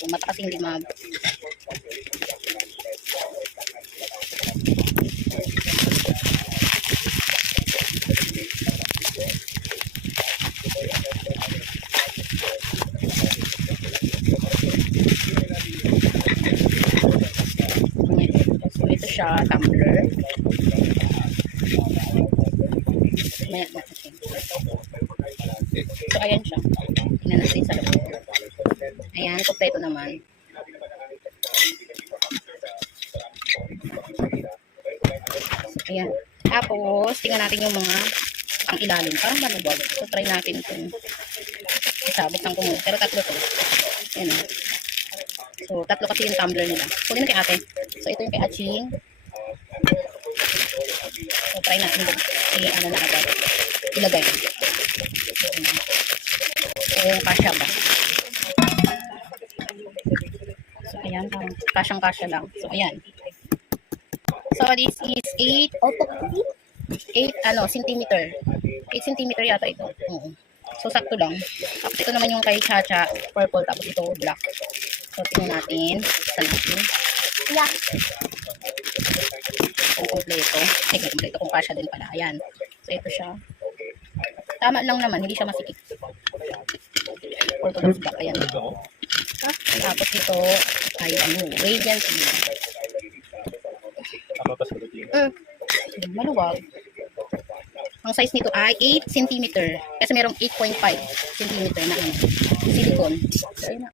Kung mata kasi hindi mag... So, ito siya, tumbler. So, ayan siya. Tingnan natin sa loob. Ayan, kompleto naman. So, ayan. Tapos, tingnan natin yung mga ang ilalim. Parang malubog. So, try natin itong isabog ng kumo. Pero tatlo to. Ayan. So, tatlo kasi yung tumbler nila. Kunin na kay ate. So, ito yung kay Aching. So, try natin ano na agad. Ilagay. Yung kasya ba? So, ayan. Kasyang-kasya lang. So, ayan. So, this is 8 centimeter. 8 centimeter yata ito. So, sakto lang. Tapos, ito naman yung kay Chacha, purple. Tapos, ito, black. So, tingnan natin. Saan natin? Yeah. Kung kompleto. Kompleto kung kasya din pala. Ayan. So, ito siya. Tama lang naman. Hindi siya masikip. Orthodox black. Ayan. Tapos, ito ay radiant blue. Maluwag. Ang size nito ay 8 cm. Kasi merong 8.5 cm na silicone. So, ayun na.